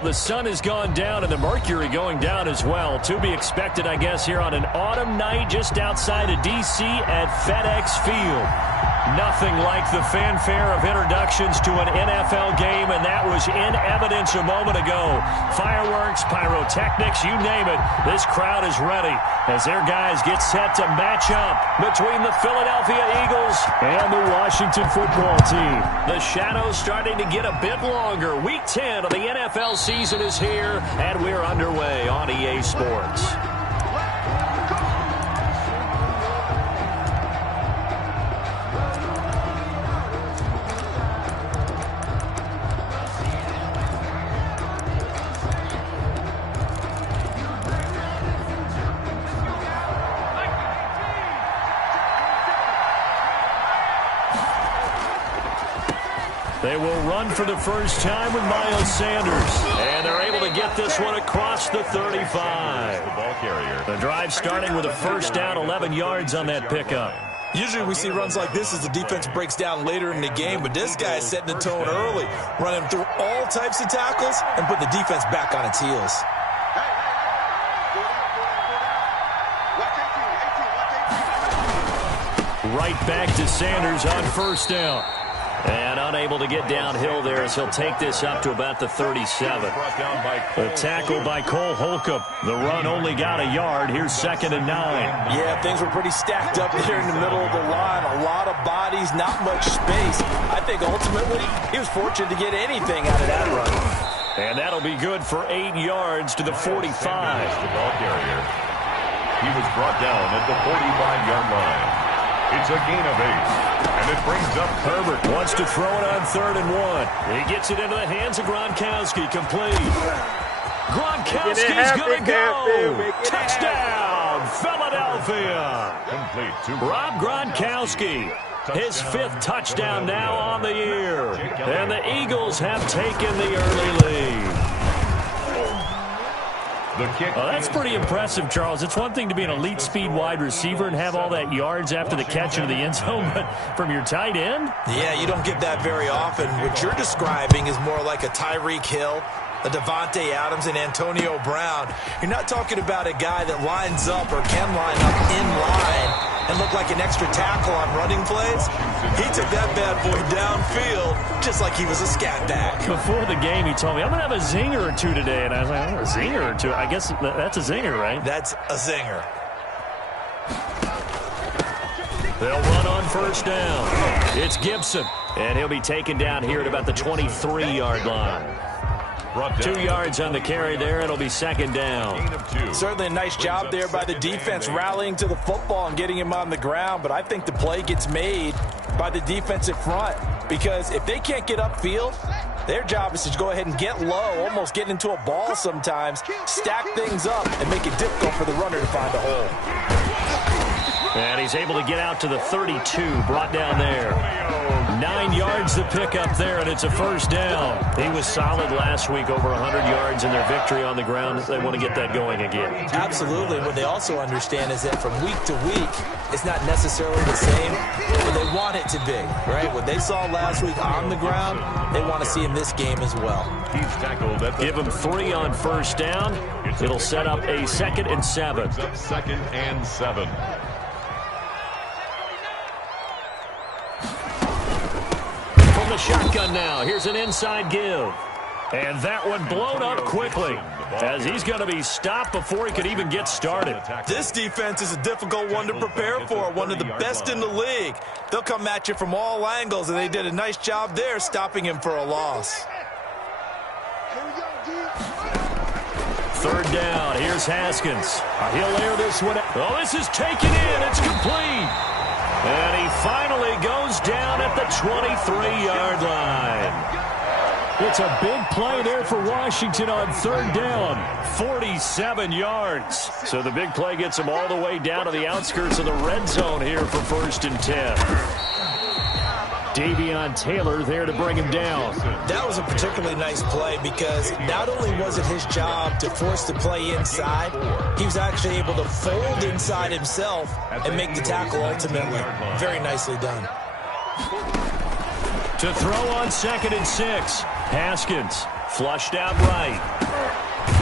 The sun has gone down and the mercury going down as well. To be expected, I guess, here on an autumn night just outside of D.C. at FedEx Field. Nothing like the fanfare of introductions to an NFL game, and that was in evidence a moment ago. Fireworks, pyrotechnics, you name it. This crowd is ready as their guys get set to match up between the Philadelphia Eagles and the Washington football team. The shadows starting to get a bit longer. Week 10 of the NFL season is here, and we're underway on EA Sports. They will run for the first time with Miles Sanders. And they're able to get this one across the 35. The ball carrier. The drive starting with a first down, 11 yards on that pickup. Usually we see runs like this as the defense breaks down later in the game, but this guy is setting the tone early, running through all types of tackles and putting the defense back on its heels. Right back to Sanders on first down. And unable to get downhill there as he'll take this up to about the 37. The tackle by Cole Holcomb. The run only got a yard. Here's 2nd and 9. Yeah, things were pretty stacked up there in the middle of the line. A lot of bodies, not much space. I think ultimately he was fortunate to get anything out of that run. And that'll be good for 8 yards to the 45. The ball carrier. He was brought down at the 45-yard line. It's a gain of 8. And it brings up Herbert wants to throw it on 3rd and 1. He gets it into the hands of Gronkowski. Complete. Gronkowski's going to go. Touchdown, Philadelphia. Complete to Rob Gronkowski. His 5th touchdown now on the year. And the Eagles have taken the early lead. Well, that's pretty impressive, Charles. It's one thing to be an elite speed wide receiver and have all that yards after the catch into the end zone, but from your tight end? Yeah, you don't get that very often. What you're describing is more like a Tyreek Hill, a Devontae Adams, and Antonio Brown. You're not talking about a guy that lines up or can line up in line and look like an extra tackle on running plays. He took that bad boy downfield just like he was a scat back. Before the game, he told me, I'm going to have a zinger or two today. And I was like, oh, a zinger or two? I guess that's a zinger, right? That's a zinger. They'll run on first down. It's Gibson. And he'll be taken down here at about the 23-yard line. 2 yards on the carry there. It'll be 2nd down. Certainly a nice job there by the defense rallying to the football and getting him on the ground. But I think the play gets made by the defensive front because if they can't get upfield, their job is to go ahead and get low, almost get into a ball sometimes, stack things up, and make it difficult for the runner to find a hole. And he's able to get out to the 32, brought down there. 9 yards to pick up there, and it's a first down. He was solid last week, over 100 yards in their victory on the ground. They want to get that going again. Absolutely. What they also understand is that from week to week, it's not necessarily the same, but they want it to be, right? What they saw last week on the ground, they want to see in this game as well. He's tackled at the Give him 3 on first down. It'll set up a 2nd and 7. 2nd and 7. From the shotgun now. Here's an inside give. And that one blown up quickly as he's going to be stopped before he could even get started. This defense is a difficult one to prepare for, one of the best in the league. They'll come at you from all angles, and they did a nice job there stopping him for a loss. 3rd down. Here's Haskins. He'll air this one. Oh, this is taken in. It's complete. And he finally goes down at the 23-yard line. It's a big play there for Washington on 3rd down. 47 yards. So the big play gets him all the way down to the outskirts of the red zone here for 1st and 10. Davion Taylor there to bring him down. That was a particularly nice play because not only was it his job to force the play inside, he was actually able to fold inside himself and make the tackle ultimately. Very nicely done. To throw on 2nd and 6. Haskins. Flushed out right.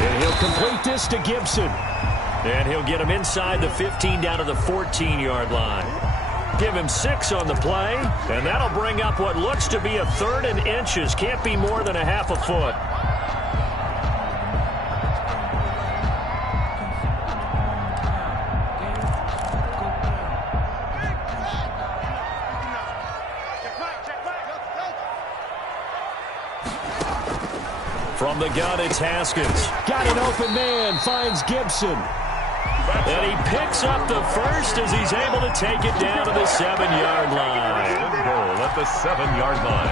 And he'll complete this to Gibson. And he'll get him inside the 15 down to the 14-yard line. Give him 6 on the play, and that'll bring up what looks to be a 3rd and inches. Can't be more than a half a foot. From the gun, it's Haskins. Got an open man, finds Gibson. And he picks up the first as he's able to take it down to the 7-yard line. Goal at the 7-yard line.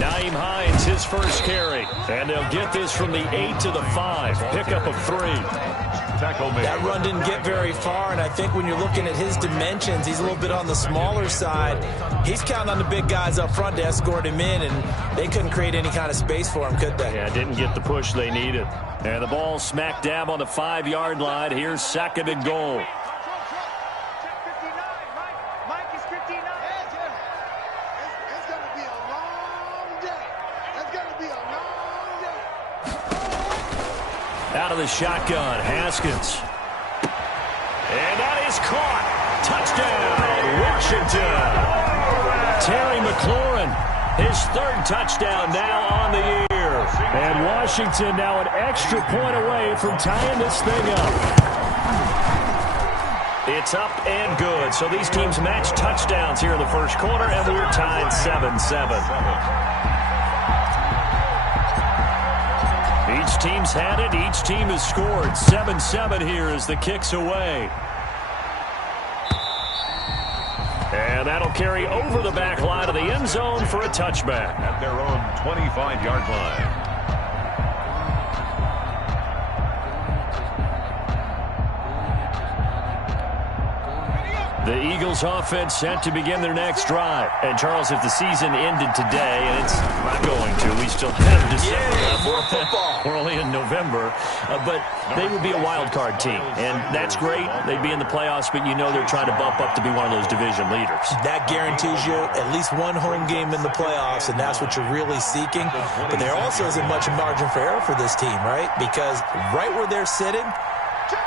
Nyheim Hines, his first carry. And they'll get this from the 8 to the 5. Pickup of 3. That run didn't get very far, and I think when you're looking at his dimensions, he's a little bit on the smaller side. He's counting on the big guys up front to escort him in, and they couldn't create any kind of space for him, could they? Yeah, didn't get the push they needed. And the ball smack dab on the 5-yard line. Here's 2nd and goal. Out of the shotgun, Haskins. And that is caught. Touchdown, Washington. Terry McLaurin, his 3rd touchdown now on the year. And Washington now an extra point away from tying this thing up. It's up and good. So these teams match touchdowns here in the first quarter, and we're tied 7-7. Each team's had it. Each team has scored. 7-7 here as the kick's away. And that'll carry over the back line of the end zone for a touchback. At their own 25-yard line. The Eagles offense set to begin their next drive. And, Charles, if the season ended today, and it's not going to, we still have December. Yeah, more football. We're only in November. But they would be a wild card team. And that's great. They'd be in the playoffs, but you know they're trying to bump up to be one of those division leaders. That guarantees you at least one home game in the playoffs, and that's what you're really seeking. But there also isn't much margin for error for this team, right? Because right where they're sitting,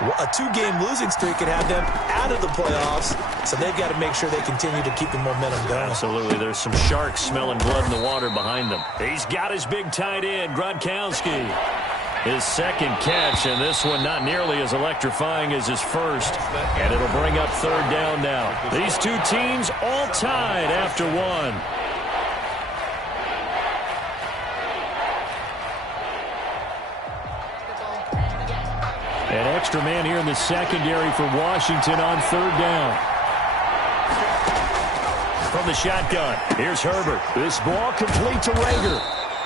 a 2-game losing streak could have them out of the playoffs, so they've got to make sure they continue to keep the momentum going. Absolutely. There's some sharks smelling blood in the water behind them. He's got his big tight end, Gronkowski. His 2nd catch, and this one not nearly as electrifying as his first. And it'll bring up 3rd down now. These two teams all tied after 1. An extra man here in the secondary for Washington on 3rd down. From the shotgun, here's Herbert. This ball complete to Rager.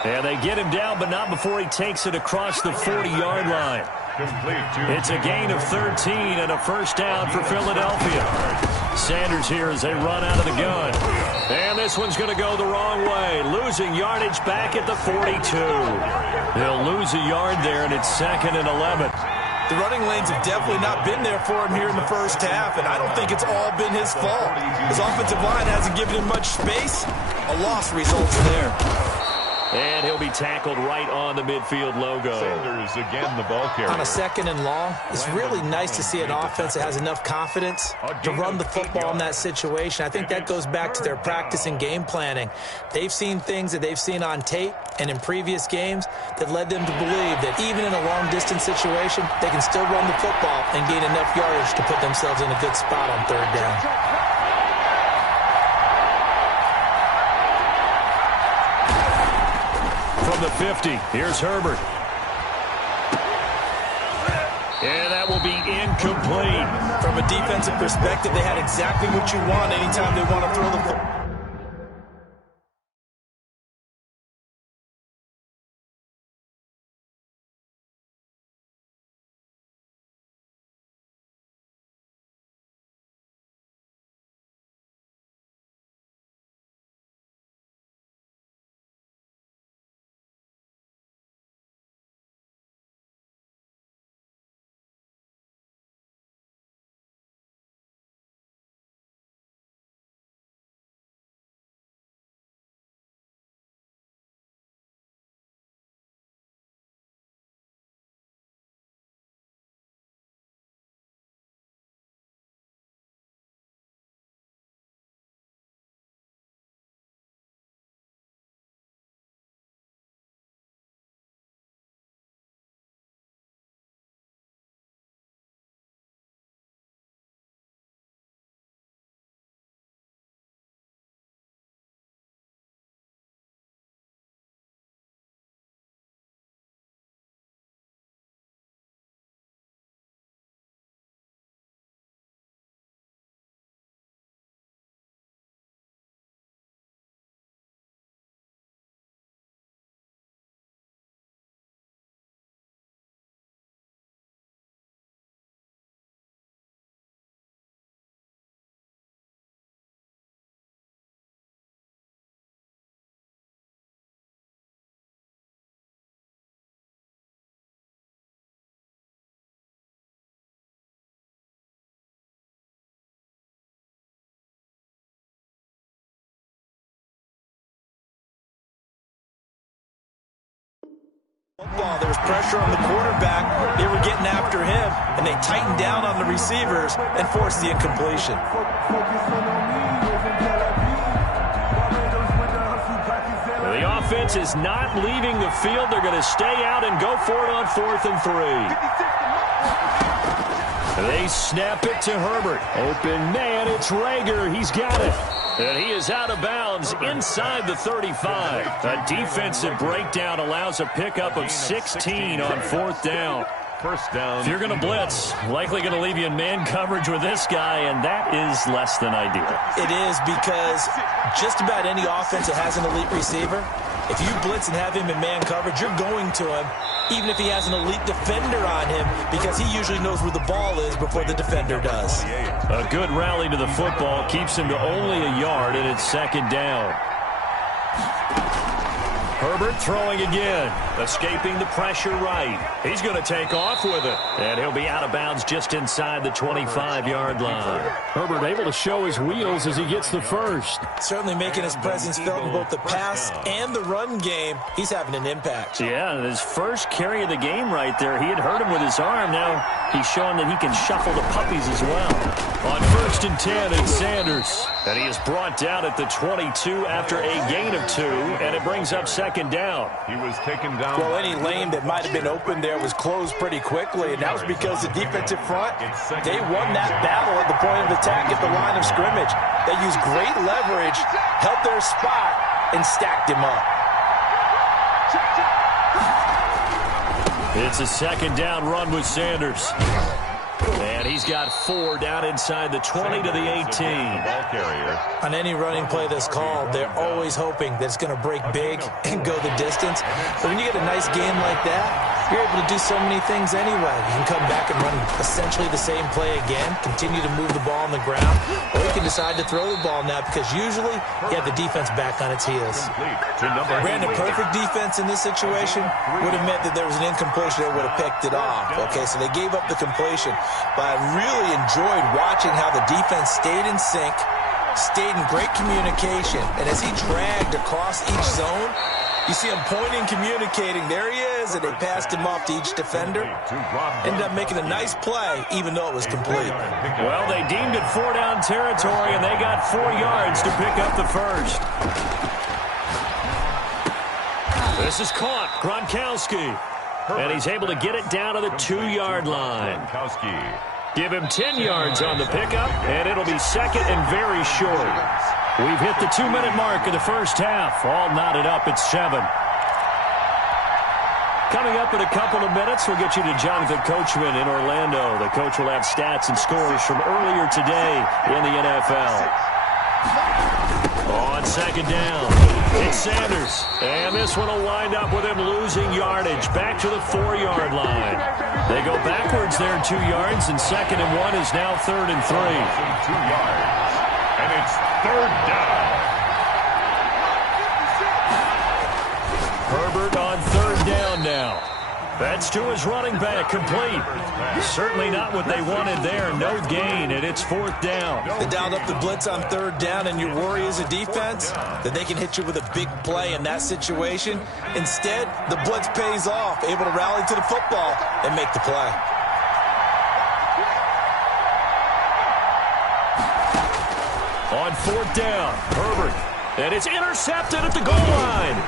And they get him down, but not before he takes it across the 40-yard line. It's a gain of 13 and a first down for Philadelphia. Sanders here as they run out of the gun. And this one's going to go the wrong way. Losing yardage back at the 42. They'll lose a yard there, and it's 2nd and 11. The running lanes have definitely not been there for him here in the first half, and I don't think it's all been his fault. His offensive line hasn't given him much space. A loss results there. And he'll be tackled right on the midfield logo. Sanders again the ball carrier. On a 2nd and long, it's really nice to see an offense that has enough confidence to run the football in that situation. I think that goes back to their practice and game planning. They've seen things that they've seen on tape and in previous games that led them to believe that even in a long-distance situation, they can still run the football and gain enough yardage to put themselves in a good spot on 3rd down. From the 50, here's Herbert. And that will be incomplete. From a defensive perspective, they had exactly what you want anytime they want to throw the football. Football, there was pressure on the quarterback. They were getting after him, and they tightened down on the receivers and forced the incompletion. The offense is not leaving the field. They're going to stay out and go for it on 4th and 3. They snap it to Herbert. Open man, it's Rager. He's got it. And he is out of bounds inside the 35. A defensive breakdown allows a pickup of 16 on 4th down. First down. If you're going to blitz, likely going to leave you in man coverage with this guy, and that is less than ideal. It is, because just about any offense that has an elite receiver, if you blitz and have him in man coverage, you're going to him, even if he has an elite defender on him, because he usually knows where the ball is before the defender does. A good rally to the football keeps him to only a yard, and it's 2nd down. Herbert throwing again, escaping the pressure right. He's going to take off with it, and he'll be out of bounds just inside the 25-yard line. Herbert able to show his wheels as he gets the first. Certainly making his presence felt in both the pass and the run game. He's having an impact. Yeah, his first carry of the game right there. He had hurt him with his arm. Now he's showing that he can shuffle the puppies as well. On 1st and 10, it's Sanders. And he is brought down at the 22 after a gain of 2, and it brings up 2nd down. He was taken down. Well, any lane that might have been open there was closed pretty quickly, and that was because the defensive front, they won that battle at the point of attack at the line of scrimmage. They used great leverage, held their spot, and stacked him up. It's a 2nd down run with Sanders. And he's got 4 down inside the 20 to the 18. On any running play that's called, they're always hoping that it's going to break big and go the distance. But when you get a nice game like that, you're able to do so many things anyway. You can come back and run essentially the same play again, continue to move the ball on the ground, or you can decide to throw the ball now because usually you have the defense back on its heels. Ran a perfect defense in this situation would have meant that there was an incompletion that would have picked it off. Okay, so they gave up the completion. But I really enjoyed watching how the defense stayed in sync, stayed in great communication, and as he dragged across each zone, you see him pointing, communicating. There he is, and they passed him off to each defender. Ended up making a nice play, even though it was complete. Well, they deemed it 4 down territory, and they got 4 yards to pick up the first. This is caught. Gronkowski. And he's able to get it down to the 2-yard line. Give him 10 yards on the pickup, and it'll be 2nd and very short. We've hit the 2-minute mark of the first half. All knotted up at 7. Coming up in a couple of minutes, we'll get you to Jonathan Coachman in Orlando. The coach will have stats and scores from earlier today in the NFL. On 2nd down, it's Sanders. And this one will wind up with him losing yardage back to the 4-yard line. They go backwards there 2 yards, and 2nd and 1 is now 3rd and 3. 2 yards. And it's 3rd down. Herbert on 3rd down now. That's to his running back, complete. Certainly not what they wanted there. No gain, and it's 4th down. They dialed up the blitz on 3rd down, and your worry as a defense that they can hit you with a big play in that situation. Instead, the blitz pays off, able to rally to the football and make the play. On 4th down, Herbert. And it's intercepted at the goal line.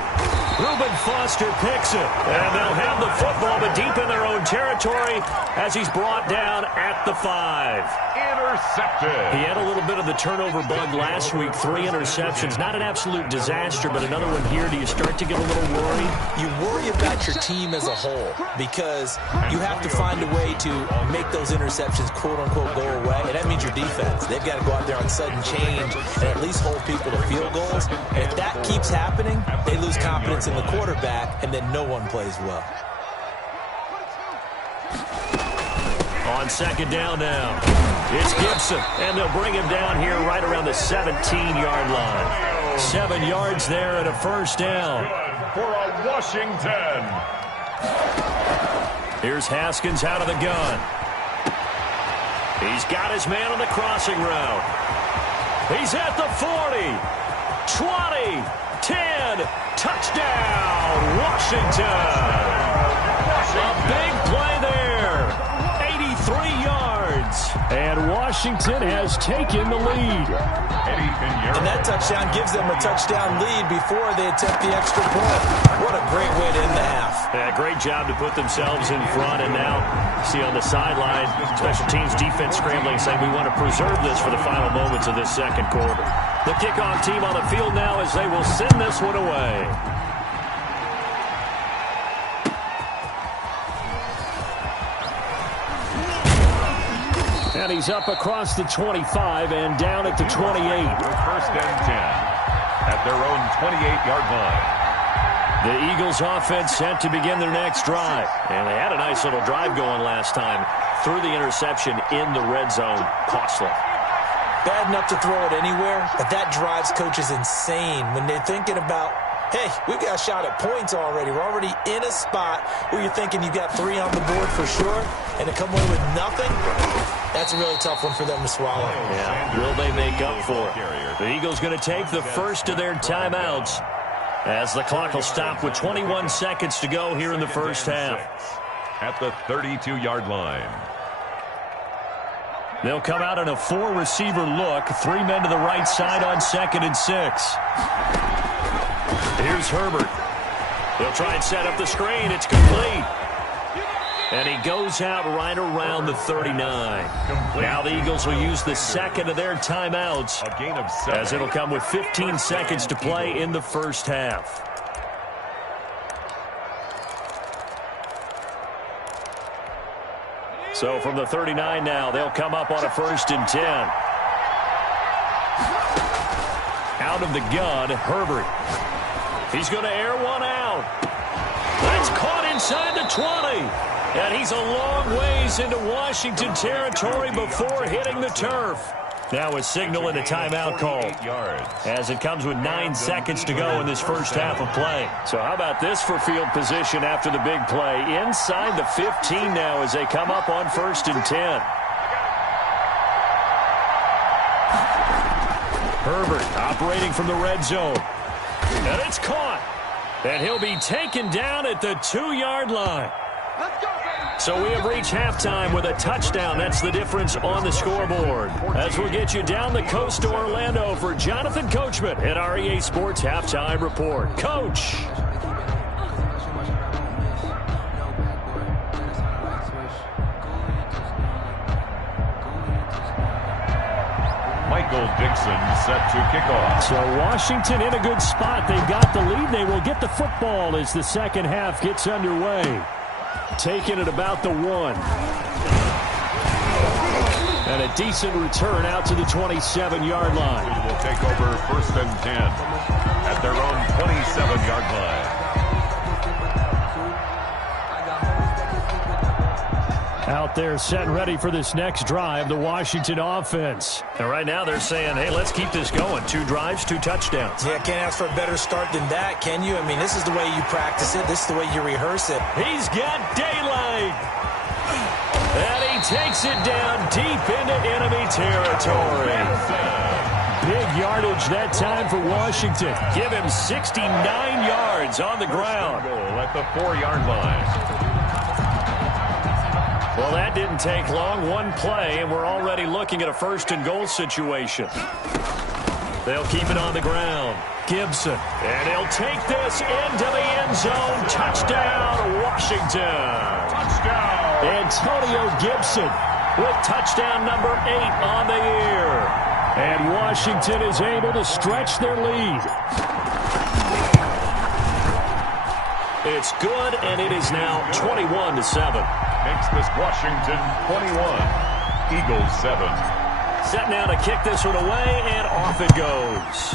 Reuben Foster picks it. And they'll have the football, but deep in their own territory as he's brought down at the 5. Intercepted. He had a little bit of the turnover bug last week. 3 interceptions. Not an absolute disaster, but another one here. Do you start to get a little worried? You worry about your team as a whole because you have to find a way to make those interceptions, quote-unquote, go away. And that means your defense. They've got to go out there on sudden change and at least hold people to field goals. And if that keeps happening, they lose confidence in the quarterback, and then no one plays well. On 2nd down now, it's Gibson, and they'll bring him down here right around the 17-yard line. 7 yards there and a 1st down. For a Washington. Here's Haskins out of the gun. He's got his man on the crossing route. He's at the 40, 20, 10, touchdown, Washington. A big play there. 83 yards. And Washington has taken the lead. And that touchdown gives them a touchdown lead before they attempt the extra point. What a great way to end the half. Yeah, great job to put themselves in front. And now, see on the sideline, special teams defense scrambling, saying we want to preserve this for the final moments of this second quarter. The kickoff team on the field now as they will send this one away. And he's up across the 25 and down at the 28. First and 10 at their own 28-yard line. The Eagles offense set to begin their next drive. And they had a nice little drive going last time. Threw the interception in the red zone. Costly. Bad enough to throw it anywhere, but that drives coaches insane when they're thinking about, hey, we've got a shot at points already. We're already in a spot where you're thinking you've got 3 on the board for sure, and to come away with nothing, that's a really tough one for them to swallow. Yeah, will they make up for it? The Eagles going to take the first of their timeouts as the clock will stop with 21 seconds to go here in the first half. At the 32-yard line. They'll come out in a 4-receiver look. 3 men to the right side on 2nd and 6. Here's Herbert. He'll try and set up the screen. It's complete. And he goes out right around the 39. Now the Eagles will use the second of their timeouts, A gain of 7. as it'll come with 15 seconds to play in the first half. So from the 39 now, they'll come up on a 1st and 10. Out of the gun, Herbert. He's going to air one out. That's caught inside the 20. And he's a long ways into Washington territory before hitting the turf. Now a signal and a timeout call as it comes with 9 seconds to go in this first half of play. So how about this for field position after the big play? Inside the 15 now as they come up on 1st and 10. Herbert operating from the red zone. And it's caught. And he'll be taken down at the 2-yard line. So we have reached halftime with a touchdown. That's the difference on the scoreboard. As we'll get you down the coast to Orlando for Jonathan Coachman at our EA Sports Halftime Report. Coach. Michael Dixon set to kick off. So Washington in a good spot. They've got the lead. They will get the football as the second half gets underway. Taking it about the 1. And a decent return out to the 27-yard line. Will take over 1st and 10 at their own 27-yard line. Out there set and ready for this next drive, the Washington offense. And right now they're saying, hey, let's keep this going. 2 drives, 2 touchdowns. Yeah, can't ask for a better start than that, can you? I mean, this is the way you practice it. This is the way you rehearse it. He's got daylight. And he takes it down deep into enemy territory. Big yardage that time for Washington. Give him 69 yards on the ground. Goal at the 4-yard line. Well, that didn't take long. 1 play, and we're already looking at a 1st and goal situation. They'll keep it on the ground. Gibson. And he'll take this into the end zone. Touchdown, Washington. Touchdown. Antonio Gibson with touchdown number 8 on the year. And Washington is able to stretch their lead. It's good, and it is now 21-7. Makes this Washington 21, Eagles 7. Set now to kick this one away, and off it goes.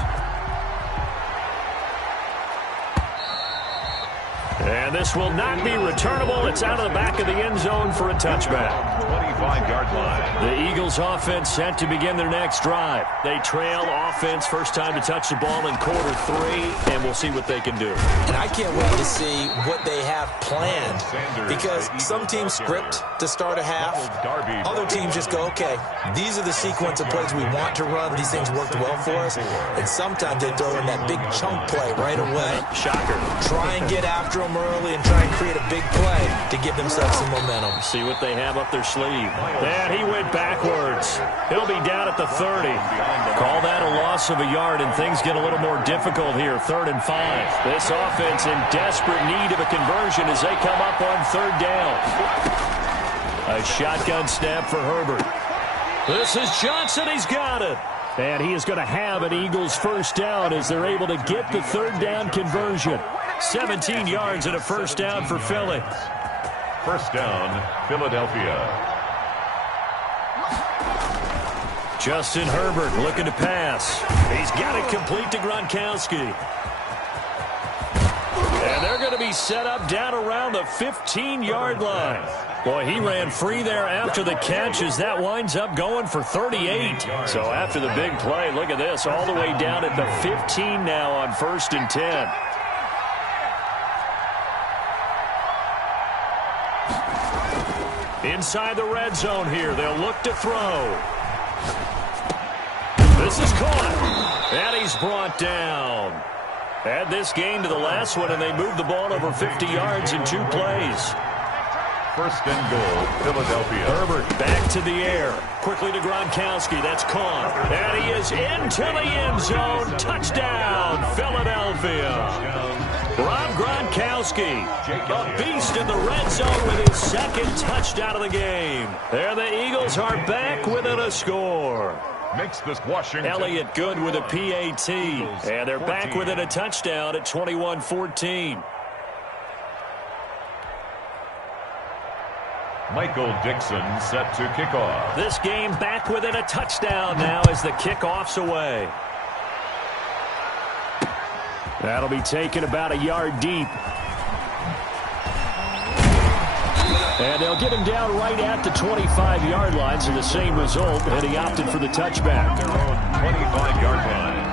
And this will not be returnable. It's out of the back of the end zone for a touchback. 25-yard line. The Eagles offense set to begin their next drive. They trail offense, first time to touch the ball in quarter 3, and we'll see what they can do. And I can't wait to see what they have planned, because some teams script to start a half. Other teams just go, okay, these are the sequence of plays we want to run. These things worked well for us. And sometimes they throw in that big chunk play right away. Shocker. Try and get after them early and try and create a big play to give themselves some momentum. See what they have up their sleeve. And he went backwards. He'll be down at the 30. Call that a loss of a yard, and things get a little more difficult here. 3rd and 5. This offense in desperate need of a conversion as they come up on 3rd down. A shotgun snap for Herbert. This is Johnson. He's got it. And he is going to have an Eagles first down as they're able to get the 3rd down conversion. 17 yards and a first down for Philly. First down, Philadelphia. Justin Herbert looking to pass. He's got it complete to Gronkowski. And they're going to be set up down around the 15-yard line. Boy, he ran free there after the catch as that winds up going for 38. So after the big play, look at this, all the way down at the 15 now on 1st and 10. Inside the red zone here, they'll look to throw. This is caught, and he's brought down. Add this game to the last one, and they moved the ball over 50 yards in 2 plays. First and goal, Philadelphia. Herbert back to the air. Quickly to Gronkowski. That's caught. And he is into the end zone. Touchdown, Philadelphia. Rob Gronkowski, a beast in the red zone with his 2nd touchdown of the game. There the Eagles are back within a score. Makes this Washington. Elliott good with a PAT. And they're back within a touchdown at 21-14. Michael Dixon set to kick off. This game back within a touchdown now as the kickoff's away. That'll be taken about a yard deep. And they'll get him down right at the 25-yard line, so the same result, and he opted for the touchback. Their own 25-yard line.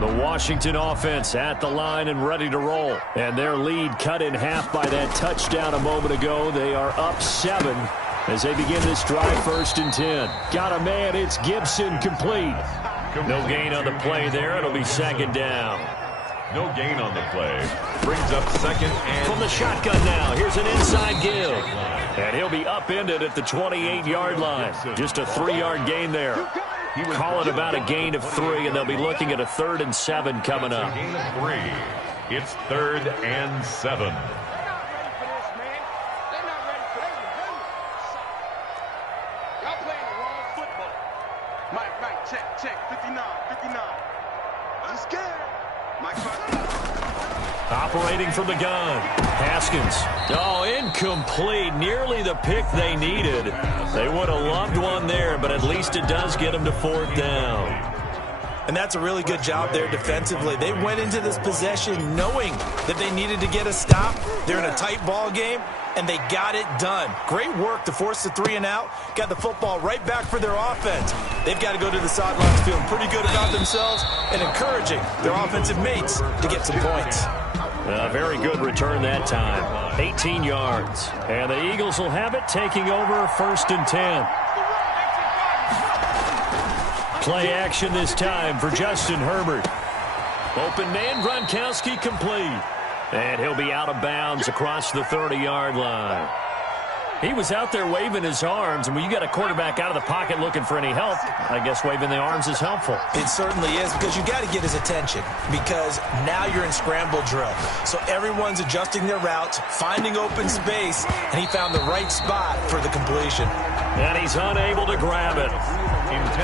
The Washington offense at the line and ready to roll. And their lead cut in half by that touchdown a moment ago. They are up 7 as they begin this drive, 1st and 10. Got a man, it's Gibson, complete. No gain on the play there. It'll be 2nd down. No gain on the play. Brings up 2nd and... From the shotgun now, here's an inside give. And he'll be upended at the 28-yard line. Just a 3-yard gain there. Call it about a gain of 3, and they'll be looking at a 3rd and 7 coming up. Gain of 3. It's 3rd and 7. Operating from the gun. Haskins. Oh, incomplete. Nearly the pick they needed. They would have loved one there, but at least it does get them to 4th down. And that's a really good job there defensively. They went into this possession knowing that they needed to get a stop. They're in a tight ball game, and they got it done. Great work to force the 3 and out. Got the football right back for their offense. They've got to go to the sidelines feeling pretty good about themselves and encouraging their offensive mates to get some points. A very good return that time. 18 yards. And the Eagles will have it, taking over 1st and 10. Play action this time for Justin Herbert. Open man, Gronkowski complete. And he'll be out of bounds across the 30-yard line. He was out there waving his arms, and when you got a quarterback out of the pocket looking for any help, I guess waving the arms is helpful. It certainly is, because you got to get his attention, because now you're in scramble drill. So everyone's adjusting their routes, finding open space, and he found the right spot for the completion. And he's unable to grab it.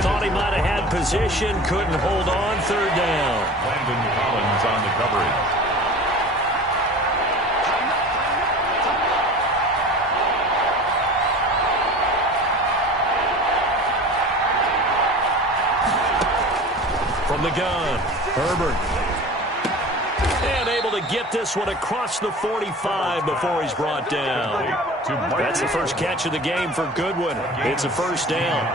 Thought he might have had position, couldn't hold on, 3rd down. Landon Collins on the coverage. From the gun, Herbert. And able to get this one across the 45 before he's brought down. That's the first catch of the game for Goodwin. It's a first down.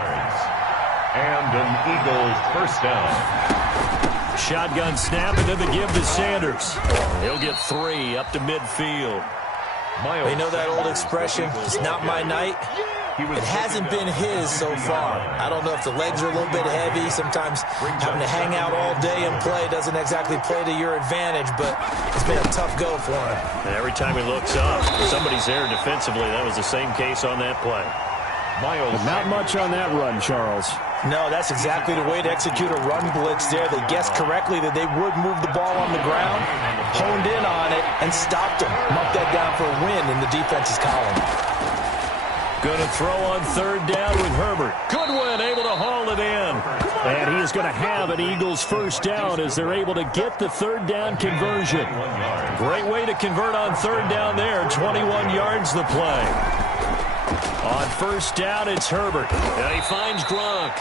And an Eagles first down. Shotgun snap, and then the give to Sanders. He'll get 3 up to midfield. You know that old expression, it's not my night? It hasn't been his so far. I don't know if the legs are a little bit heavy. Sometimes having to hang out all day and play doesn't exactly play to your advantage, but it's been a tough go for him. And every time he looks up, somebody's there defensively. That was the same case on that play. Not much on that run, Charles. No, that's exactly the way to execute a run blitz there. They guessed correctly that they would move the ball on the ground, honed in on it, and stopped him. Marked that down for a win in the defense's column. Going to throw on third down with Herbert. Goodwin able to haul it in. And he is going to have an Eagles first down as they're able to get the third down conversion. Great way to convert on third down there. 21 yards the play. On first down, it's Herbert. And he finds Gronk.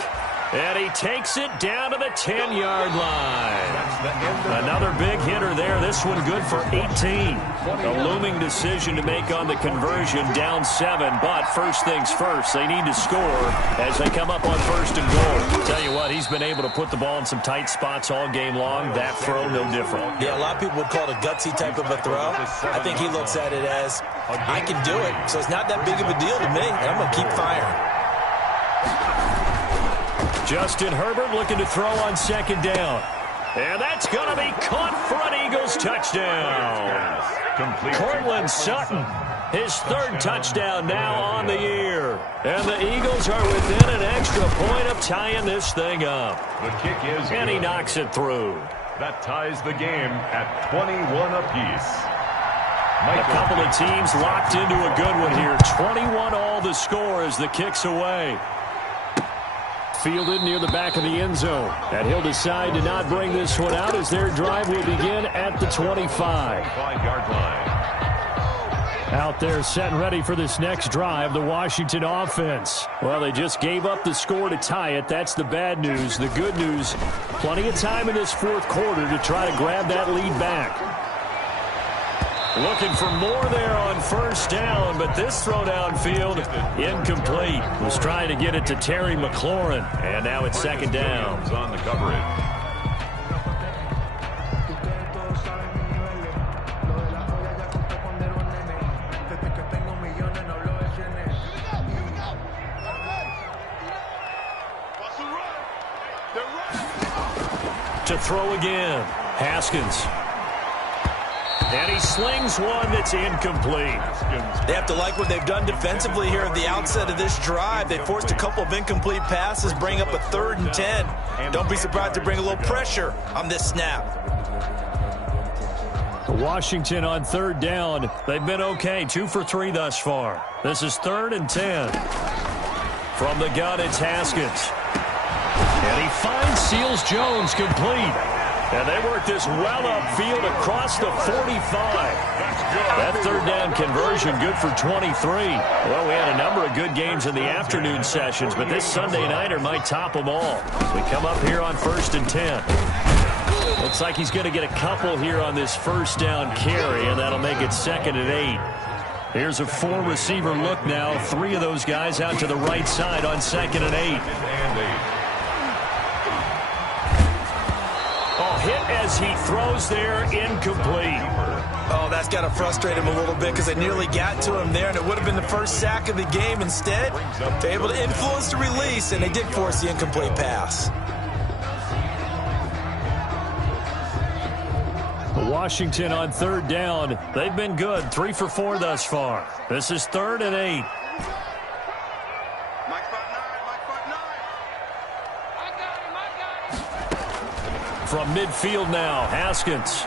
And he takes it down to the 10-yard line. Another big hitter there. This one good for 18. A looming decision to make on the conversion, down 7. But first things first, they need to score as they come up on first and goal. Tell you what, he's been able to put the ball in some tight spots all game long. That throw, no different. Yeah, a lot of people would call it a gutsy type of a throw. I think he looks at it as, I can do it, so it's not that big of a deal to me, and I'm going to keep firing. Justin Herbert looking to throw on second down. And that's going to be caught for an Eagles touchdown. Courtland Sutton, his third touchdown now on the year. And the Eagles are within an extra point of tying this thing up. The kick is and he good. knocks it through. That ties the game at 21 apiece. A couple of teams locked into a good one here. 21 all the score as the kick's away. Fielded near the back of the end zone. And he'll decide to not bring this one out as their drive will begin at the 25. 5-yard line. Out there set and ready for this next drive, the Washington offense. Well, they just gave up the score to tie it. That's the bad news. The good news, plenty of time in this fourth quarter to try to grab that lead back. Looking for more there on first down, but this throw downfield incomplete. Was trying to get it to Terry McLaurin, and now it's second down. On the coverage. To throw again, Haskins. And he slings one that's incomplete. They have to like what they've done defensively here at the outset of this drive. They forced a couple of incomplete passes, bring up a 3rd and 10. Don't be surprised to bring a little pressure on this snap. Washington on third down. They've been okay, 2 for 3 thus far. This is 3rd and 10. From the gun, it's Haskins. And he finds Seals-Jones complete. And they work this well upfield across the 45. That third down conversion good for 23. Well, we had a number of good games in the afternoon sessions, but this Sunday nighter might top them all. We come up here on 1st and 10. Looks like he's going to get a couple here on this first down carry, and that'll make it 2nd and 8. Here's a 4-receiver look now. 3 of those guys out to the right side on 2nd and 8. Hit as he throws there, incomplete. Oh, that's got to frustrate him a little bit because they nearly got to him there, and it would have been the first sack of the game. Instead, they're able to influence the release, and they did force the incomplete pass. Washington on third down. They've been good, 3 for 4 thus far. This is 3rd and 8. From midfield now, Haskins.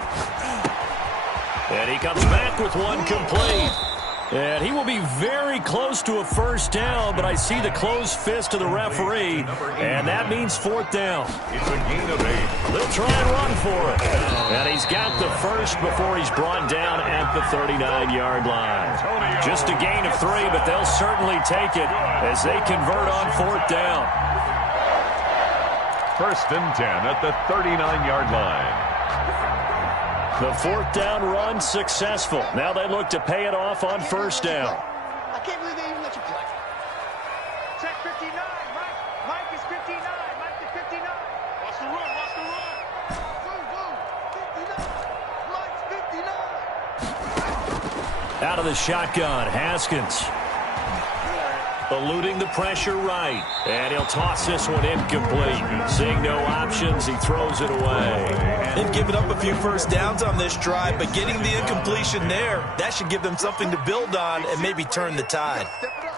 And he comes back with one complete. And he will be very close to a first down, but I see the closed fist of the referee, and that means 4th down. It's a gain of 8. They'll try and run for it. And he's got the first before he's brought down at the 39-yard line. Just a gain of 3, but they'll certainly take it as they convert on 4th down. 1st and 10 at the 39-yard line. The fourth down run successful. Now they look to pay it off on first down. I can't believe they even let you play. Check 59, Mike. Mike is 59. Mike to 59. Watch the run. Watch the run. Whoa, 59. Mike's 59. Out of the shotgun, Haskins. Eluding the pressure right. And he'll toss this one incomplete. Seeing no options, he throws it away. They've given up a few first downs on this drive, but getting the incompletion there, that should give them something to build on and maybe turn the tide. Step it up.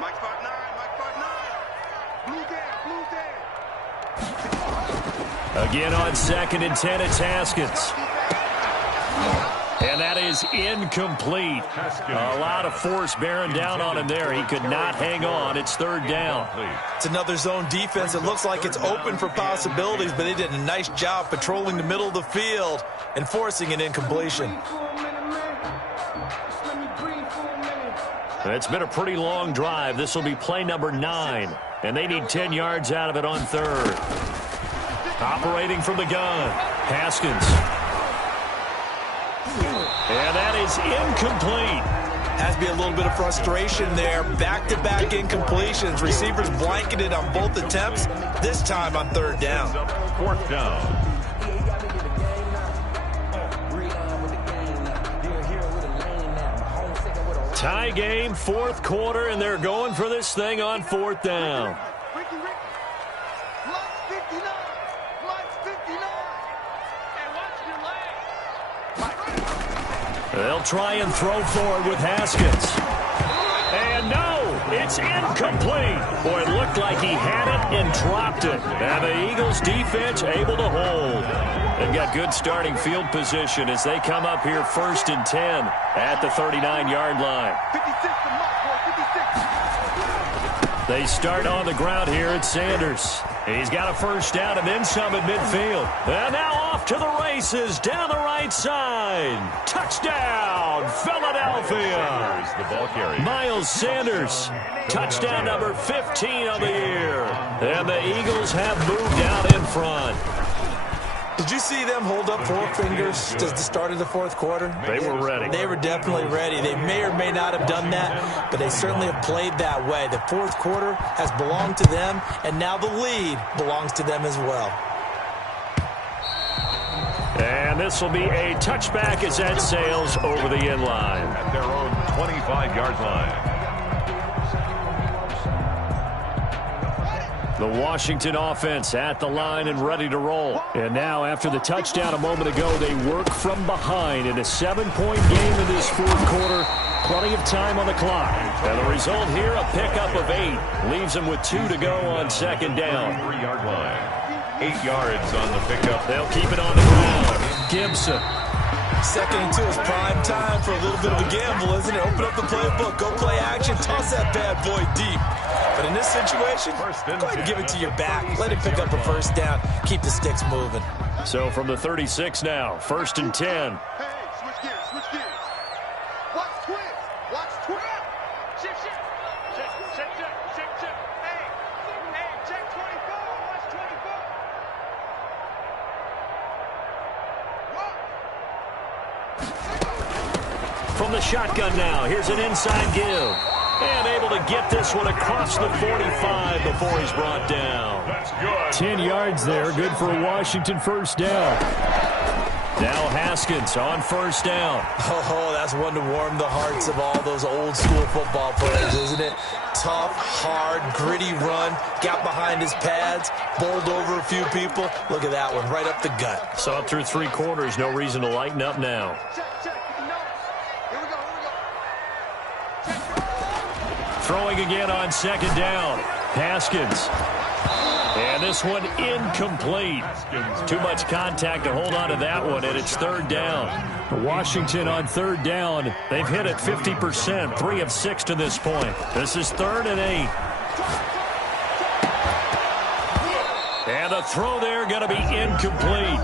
Mike 5'9". Mike 5'9". Blue down. Blue down. Again on 2nd and 10, it's Haskins. And that is incomplete. A lot of force bearing down on him there. He could not hang on. It's 3rd down. It's another zone defense. It looks like it's open for possibilities, but they did a nice job patrolling the middle of the field and forcing an incompletion. It's been a pretty long drive. This will be play number 9. And they need 10 yards out of it on 3rd. Operating from the gun, Haskins. And that is incomplete. Has to be a little bit of frustration there. Back-to-back incompletions. Receivers blanketed on both attempts, this time on 3rd down. 4th down. Tie game, 4th quarter, and they're going for this thing on 4th down. Ricky. Mike's 59. Mike's 59. And watch your leg. They'll try and throw forward with Haskins. And no, it's incomplete. Boy, it looked like he had it and dropped it. And the Eagles defense able to hold. They've got good starting field position as they come up here 1st and 10 at the 39-yard line. 56 to Mike, boy. 56. They start on the ground here at Sanders. He's got a first down and then some at midfield. And now off to the races down the right side. Touchdown, Philadelphia. The ball carrier. Miles Sanders, touchdown number 15 of the year. And the Eagles have moved out in front. Did you see them hold up 4 fingers at the start of the 4th quarter? They were ready. They were definitely ready. They may or may not have done that, but they certainly have played that way. The 4th quarter has belonged to them, and now the lead belongs to them as well. And this will be a touchback as that sails over the end line. At their own 25-yard line. The Washington offense at the line and ready to roll. And now, after the touchdown a moment ago, they work from behind in a 7-point game in this 4th quarter. Plenty of time on the clock. And the result here, a pickup of 8. Leaves them with 2 to go on 2nd down. 3-yard line. 8 yards on the pickup. They'll keep it on the ground. Gibson. 2nd and 2 is prime time for a little bit of a gamble, isn't it? Open up the playbook, go play action, toss that bad boy deep. But in this situation, go ahead and give it to your back. Let it pick up a first down. Keep the sticks moving. So from the 36 now, 1st and 10. Hey, switch gears, switch gears. Watch twist. Watch twist. Shift. Check. Hey, check 24. Watch 24. From the shotgun now, here's an inside give. And able to get this one across the 45 before he's brought down. That's good. 10 yards there, good for a Washington first down. Now Haskins on first down. Oh, that's one to warm the hearts of all those old school football players, isn't it? Tough, hard, gritty run. Got behind his pads, bowled over a few people. Look at that one, right up the gut. Saw it through 3 quarters, no reason to lighten up now. Check. No. Here we go. Throwing again on 2nd down. Haskins. And this one incomplete. Too much contact to hold on to that one, and it's 3rd down. Washington on 3rd down. They've hit it 50%, 3 of 6 to this point. This is 3rd and 8. And the throw there going to be incomplete.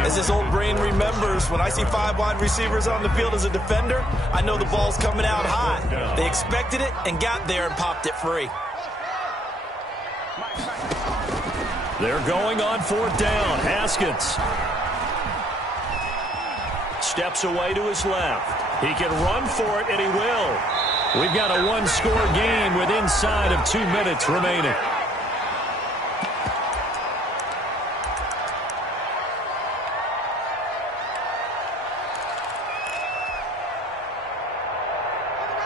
As this old brain remembers, when I see 5 wide receivers on the field as a defender, I know the ball's coming out high. They expected it and got there and popped it free. They're going on 4th down. Haskins. steps away to his left. He can run for it, and he will. We've got a one-score game with inside of 2 minutes remaining.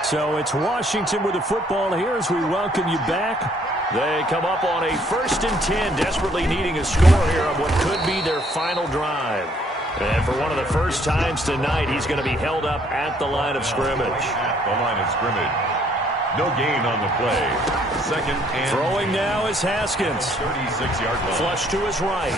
So it's Washington with the football here as we welcome you back. They come up on a 1st and 10, desperately needing a score here on what could be their final drive. And for one of the first times tonight, he's going to be held up at the line of scrimmage. At the line of scrimmage. No gain on the play. 2nd and... Throwing now is Haskins. 36-yard line. Flush to his right.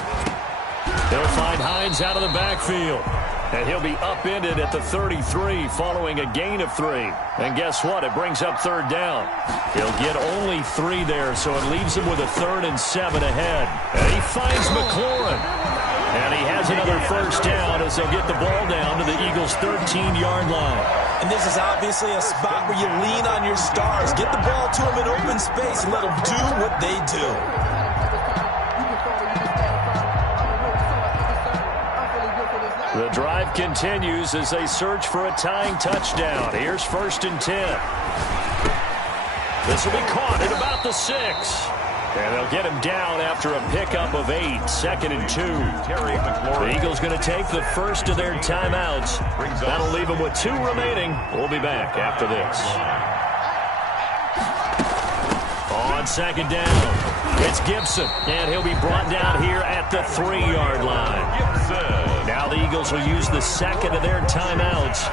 He'll find Hines out of the backfield. And he'll be upended at the 33 following a gain of 3. And guess what? It brings up 3rd down. He'll get only 3 there, so it leaves him with a 3rd and 7 ahead. And he finds McLaurin. And he has another 1st down as they'll get the ball down to the Eagles' 13-yard line. And this is obviously a spot where you lean on your stars. Get the ball to them in open space and let them do what they do. The drive continues as they search for a tying touchdown. Here's 1st and 10. This will be caught at about the 6. And they'll get him down after a pickup of 8, 2nd and 2. The Eagles going to take the first of their timeouts. That'll leave them with 2 remaining. We'll be back after this. On 2nd down, it's Gibson. And he'll be brought down here at the 3-yard line. Now the Eagles will use the 2nd of their timeouts.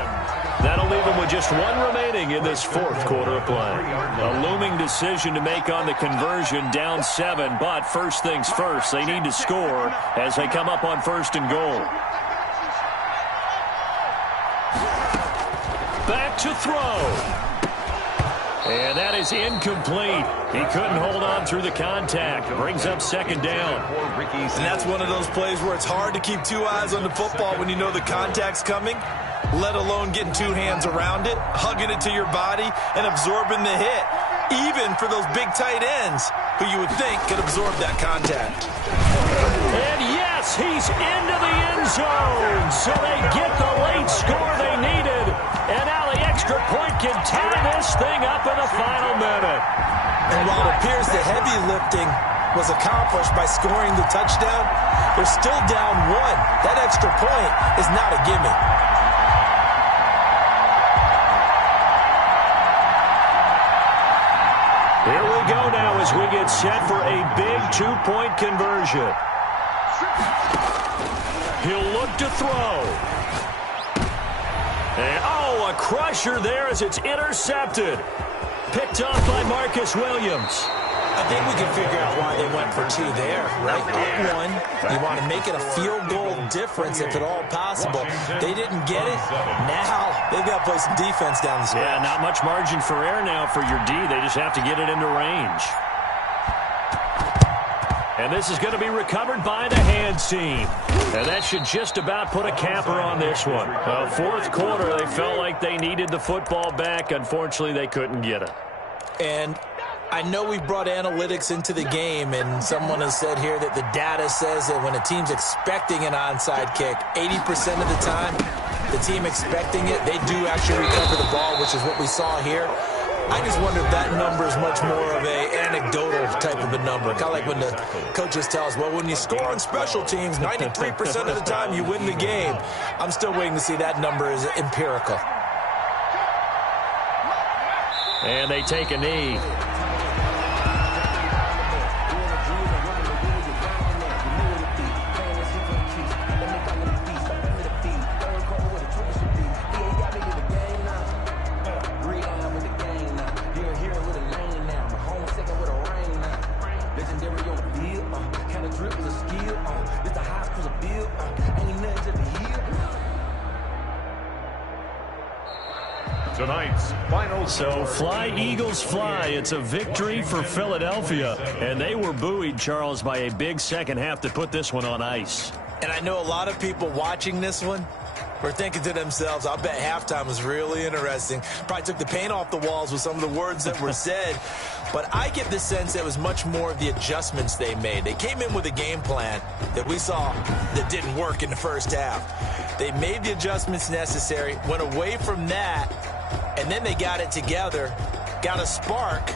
That'll leave them with just 1 remaining in this 4th quarter of play. A looming decision to make on the conversion, down 7, but first things first, they need to score as they come up on 1st and goal. Back to throw. And that is incomplete. He couldn't hold on through the contact. Brings up 2nd down. And that's one of those plays where it's hard to keep 2 eyes on the football when you know the contact's coming, let alone getting 2 hands around it, hugging it to your body, and absorbing the hit, even for those big tight ends who you would think could absorb that contact. And yes, he's into the end zone, so they get the late score they needed. And now the extra point can tie this thing up in the final minute. And while it appears the heavy lifting was accomplished by scoring the touchdown, they're still down 1. That extra point is not a gimme. Here we go now as we get set for a big 2-point conversion. He'll look to throw. And, a crusher there as it's intercepted. Picked off by Marcus Williams. I think we can figure out why they went for 2 there, right? Up 1, you want to make it a field goal difference if at all possible. They didn't get it. Now they've got to play some defense down the stretch. Yeah, not much margin for error now for your D. They just have to get it into range. And this is going to be recovered by the hands team. And that should just about put a capper on this one. 4th quarter, they felt like they needed the football back. Unfortunately, they couldn't get it. And I know we brought analytics into the game, and someone has said here that the data says that when a team's expecting an onside kick, 80% of the time, the team expecting it, they do actually recover the ball, which is what we saw here. I just wonder if that number is much more of an anecdotal type of a number. Kind of like when the coaches tell us, well, when you score on special teams, 93% of the time you win the game. I'm still waiting to see that number is empirical. And they take a knee. Tonight's final. So fly, Eagles, fly. It's a victory for Philadelphia. And they were buoyed, Charles, by a big second half to put this one on ice. And I know a lot of people watching this one, were thinking to themselves, I'll bet halftime was really interesting. Probably took the paint off the walls with some of the words that were said. But I get the sense it was much more of the adjustments they made. They came in with a game plan that we saw that didn't work in the first half. They made the adjustments necessary, went away from that, and then they got it together, got a spark,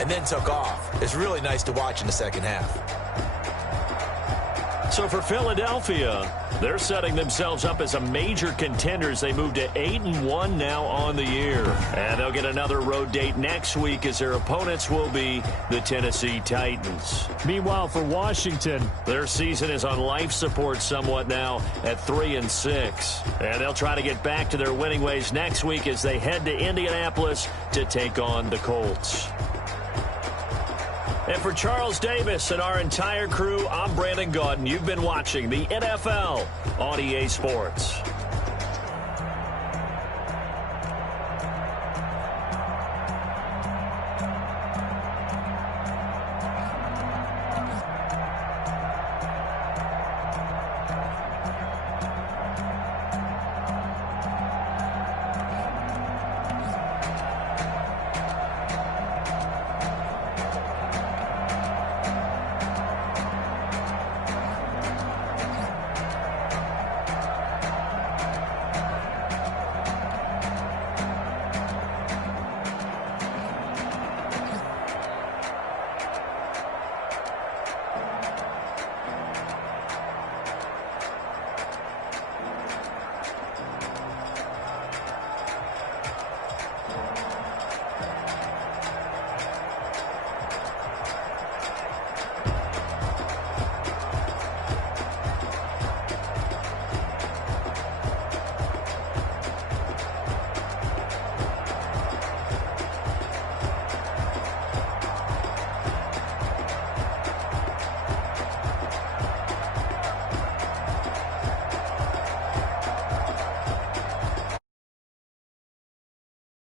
and then took off. It's really nice to watch in the second half. So for Philadelphia, they're setting themselves up as a major contender as they move to 8-1 now on the year. And they'll get another road date next week as their opponents will be the Tennessee Titans. Meanwhile, for Washington, their season is on life support somewhat now at 3-6. And they'll try to get back to their winning ways next week as they head to Indianapolis to take on the Colts. And for Charles Davis and our entire crew, I'm Brandon Gaudin. You've been watching the NFL on EA Sports.